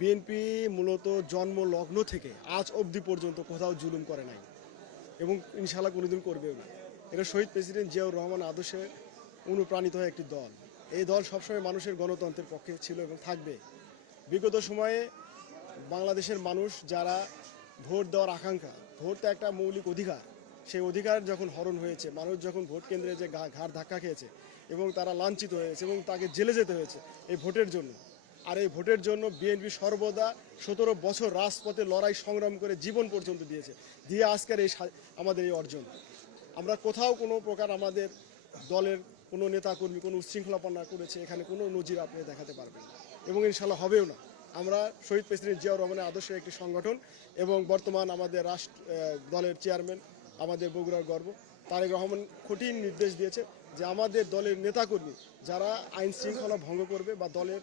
BNP মূলত জন্ম লগ্ন থেকে আজ অবধি পর্যন্ত কোথাও জুলুম করে নাই এবং ইনশাআল্লাহ কোনোদিন করবেও না। এটা শহীদ প্রেসিডেন্ট জিয়াউর রহমান আদর্শে অনুপ্রাণিত হয়ে একটি দল। এই দল সবসময় মানুষের গণতন্ত্রের পক্ষে ছিল এবং থাকবে। বিগত সময়ে বাংলাদেশের মানুষ যারা ভোট দেওয়ার আকাঙ্ক্ষা, ভোট তো একটা মৌলিক অধিকার, সেই অধিকার যখন হরণ হয়েছে, মানুষ যখন ভোট কেন্দ্রে যে ঘাড় ধাক্কা খেয়েছে এবং তারা লাঞ্ছিত হয়েছে এবং তাকে জেলে যেতে হয়েছে এই ভোটের জন্য। আর এই ভোটের জন্য বিএনপি সর্বদা 17 বছর রাজপথে লড়াই সংগ্রাম করে জীবন পর্যন্ত দিয়ে আজকের আমাদের এই অর্জন। আমরা কোথাও কোনো প্রকার আমাদের দলের কোনো নেতাকর্মী কোনো উচ্ছৃঙ্খলাপনা করেছে এখানে কোনো নজির আপনি দেখাতে পারবেন এবং ইনশাল্লাহ হবেও না। আমরা শহীদ প্রেসিডেন্ট জিয়াউর রহমানের আদর্শের একটি সংগঠন এবং বর্তমান আমাদের দলের চেয়ারম্যান, আমাদের বগুড়ার গর্ব তারেক রহমান কঠিন নির্দেশ দিয়েছে যে আমাদের দলের নেতাকর্মী যারা আইন শৃঙ্খলা ভঙ্গ করবে বা দলের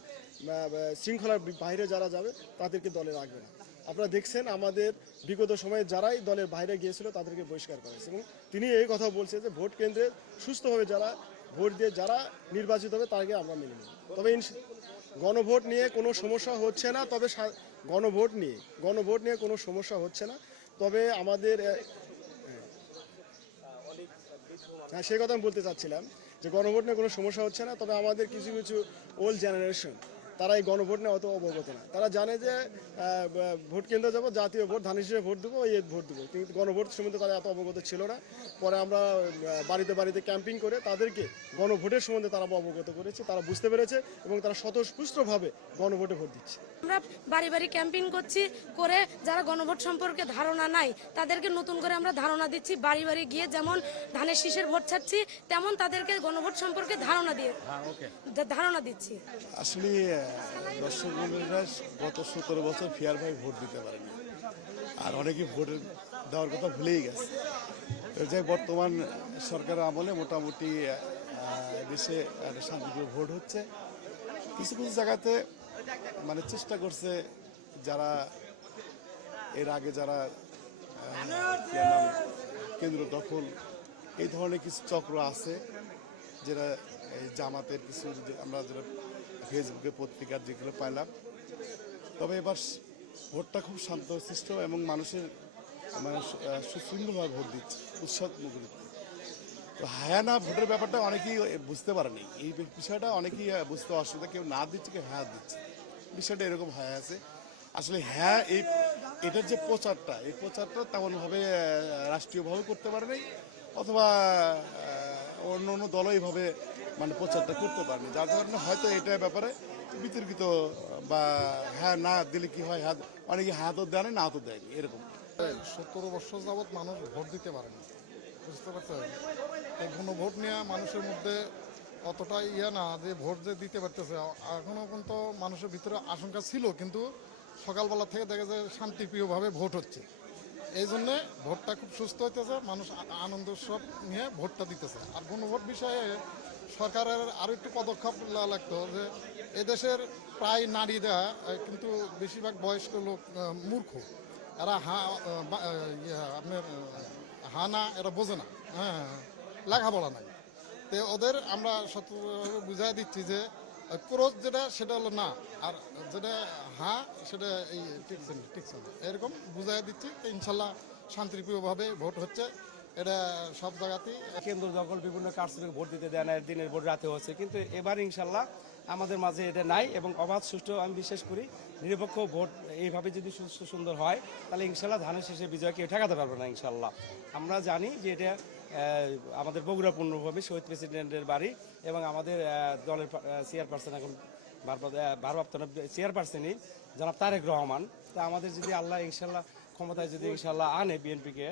শৃঙ্খলার বাইরে যারা যাবে তাদেরকে দলে রাখবে না। আপনারা দেখছেন আমাদের বিগত সময়ে যারাই দলের বাইরে গিয়েছিল তাদেরকে বহিষ্কার করা হয়েছে এবং তিনি এই কথা বলছে যে ভোট কেন্দ্রে সুস্থভাবে যারা ভোট দিয়ে যারা নির্বাচিত হবে তাকে আমরা মেনে নেব। তবে গণভোট নিয়ে কোনো সমস্যা হচ্ছে না, তবে গণভোট নিয়ে কোনো সমস্যা হচ্ছে না। তবে আমাদের সেই কথা আমি বলতে চাচ্ছিলাম যে গণভোট নিয়ে কোনো সমস্যা হচ্ছে না, তবে আমাদের কিছু কিছু ওল্ড জেনারেশন তারা এই গণভোট নিয়ে অত অবগত না। তারা জানে যে ভোট কেন্দ্রে যাবো, জাতীয় ভোট, ধান হিসেবে ভোট দেবো, এই ভোট দেবো, কিন্তু গণভোট সম্বন্ধে তারা এত অবগত ছিল না। পরে আমরা বাড়িতে বাড়িতে ক্যাম্পিং করে তাদেরকে গণভোটের সম্বন্ধে তারা অবগত করেছে, তারা বুঝতে পেরেছে এবং তারা স্বতঃস্ফূর্তভাবে গণভোটে ভোট দিচ্ছে। আমরা বাড়ি বাড়ি ক্যাম্পিং করছি, করে যারা গণভোট সম্পর্কে ধারণা নাই তাদেরকে নতুন করে আমরা ধারণা দিচ্ছি। বাড়ি বাড়ি গিয়ে যেমন ধানের শীষের ভোট ছাড়ছি তেমন তাদেরকে গণভোট সম্পর্কে ধারণা দিচ্ছি। আসলে দর্শক বন্ধুরা গত 17 বছর ফেয়ার ভাই ভোট দিতে পারেনি, আর অনেকে ভোট দেওয়ার কথা ভুলেই গেছে। যে বর্তমান সরকারের আমলে মোটামুটি দেশে শান্তিপূর্ণ ভোট হচ্ছে। কিছু কিছু জায়গাতে মানে চেষ্টা করছে যারা এর আগে যারা কেন্দ্র দখল, এই ধরনের কিছু চক্র আছে যেটা এই জামাতের কিছু আমরা যেটা ফেসবুকে পত্রিকার যেগুলো পাইলাম। তবে এবার ভোটটা খুব শান্তশিষ্ট এবং মানুষের মানে সুশৃঙ্খলভাবে ভোট দিচ্ছে, উৎসাহ মুখরিত। তো হায়ানা ভোটের ব্যাপারটা অনেকেই বুঝতে পারেনি, এই বিষয়টা অনেকেই বুঝতে অসুবিধা, কেউ না দিচ্ছে কেউ হ্যাঁ দিচ্ছে, বিষয়টা এরকম হয়ে আছে। আসলে হ্যাঁ এটার যে প্রচারটা, এই প্রচারটা তেমনভাবে রাষ্ট্রীয়ভাবে করতে পারে নাই, অথবা অন্য অন্য দলও এইভাবে মানে প্রচারটা করতে পারেনি, যার কারণে হয়তো এটার ব্যাপারে বিতর্কিত বা হ্যাঁ না দিলে কি হয়, হ্যাঁ অনেকে হ্যাঁ তো দেয় না তো দেয়নি এরকম। 17 বছর যাবৎ মানুষ ভোট দিতে পারেনি, বুঝতে পারছেন? এই গণভোট নিয়ে মানুষের মধ্যে অতটা না যে ভোট যে দিতে পারতেছে, এখনও পর্যন্ত মানুষের ভিতরে আশঙ্কা ছিল, কিন্তু সকালবেলা থেকে দেখা যায় শান্তিপ্রিয়ভাবে ভোট হচ্ছে। এই জন্যে ভোটটা খুব সুস্থ হইতেছে, মানুষ আনন্দ উৎসব নিয়ে ভোটটা দিতেছে। আর গণভোট বিষয়ে সরকারের আরও একটু পদক্ষেপ লাগতো যে এদেশের প্রায় নারীরা কিন্তু বেশিরভাগ বয়স্ক লোক মূর্খ, এরা আপনার না এরা বোঝে না, হ্যাঁ লেখাপড়া নাই। তো ওদের আমরা সত্যভাবে বুঝাই দিচ্ছি যে ক্রোধ যেটা সেটা হলো না, আর যেটা সেটা এই টিকছে না, এরকম বুঝাই দিচ্ছি। তো ইনশাল্লাহ শান্তিপ্রিয়ভাবে ভোট হচ্ছে, এটা সব জায়গাতেই। কেন্দ্র দখল বিভিন্ন কারচুপি ভোট দিতে দেয় না, দিনের ভোট রাতে হচ্ছে, কিন্তু এবার ইনশাল্লাহ আমাদের মাঝে এটা নাই এবং অবাধ সুষ্ঠু আমি বিশ্বাস করি নিরপেক্ষ ভোট এইভাবে যদি সুষ্ঠু সুন্দর হয় তাহলে ইনশাল্লাহ ধানের শেষে বিজয় কেউ ঠেকাতে পারবে না ইনশাল্লাহ। আমরা জানি যে এটা আমাদের বগুড়া পূর্ণভূমি, শহীদ প্রেসিডেন্টের বাড়ি এবং আমাদের দলের চেয়ারপারসন এখন ভারপ্রাপ্ত চেয়ারপারসনই জনাব তারেক রহমান। তা আমাদের যদি আল্লাহ ইনশাল্লাহ ক্ষমতায় যদি ইনশাল্লাহ আনে, বিএনপিকে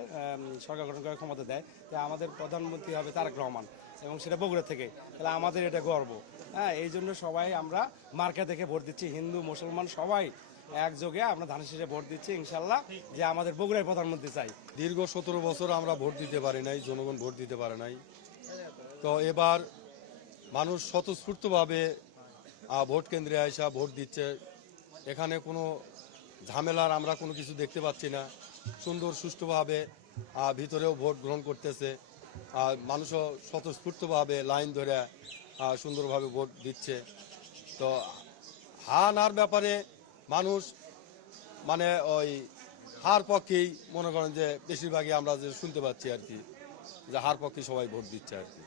সরকার গঠন করার ক্ষমতা দেয়, তা আমাদের প্রধানমন্ত্রী হবে তারেক রহমান এবং সেটা বগুড়া থেকে, তাহলে আমাদের এটা গর্ব। হ্যাঁ, এই জন্য সবাই আমরা মার্কা দেখে ভোট দিচ্ছি, হিন্দু মুসলমান সবাই একযোগে আমরা ধানের শীষে ভোট দিচ্ছি ইনশাল্লাহ, যে আমাদের বগুড়ায় প্রধানমন্ত্রী চাই। দীর্ঘ 17 বছর আমরা ভোট দিতে পারি নাই, জনগণ ভোট দিতে পারে নাই। তো এবার মানুষ স্বতঃস্ফূর্তভাবে ভোট কেন্দ্রে আইসা ভোট দিচ্ছে, এখানে কোনো ঝামেলার আমরা কোনো কিছু দেখতে পাচ্ছি না। সুন্দর সুষ্ঠুভাবে ভিতরেও ভোট গ্রহণ করতেছে, মানুষও স্বতঃস্ফূর্তভাবে লাইন ধরে সুন্দরভাবে ভোট দিচ্ছে। তো নার ব্যাপারে মানুষ মানে ওই হার পক্ষেই মনে করেন যে বেশিরভাগই আমরা যে শুনতে পাচ্ছি আর কি, যে হার পক্ষে সবাই ভোট দিচ্ছে আর কি।